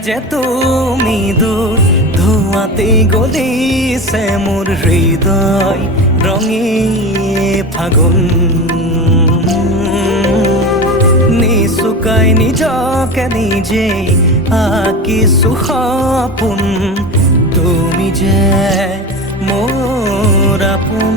যে তুমি দূর ধোঁয়াতে গলিছে মোৰ হৃদয় ৰঙী ফাগুন নিচুকাই নিজকে নিজে আঁকিছো সপোন তুমি যে মোৰ আপোন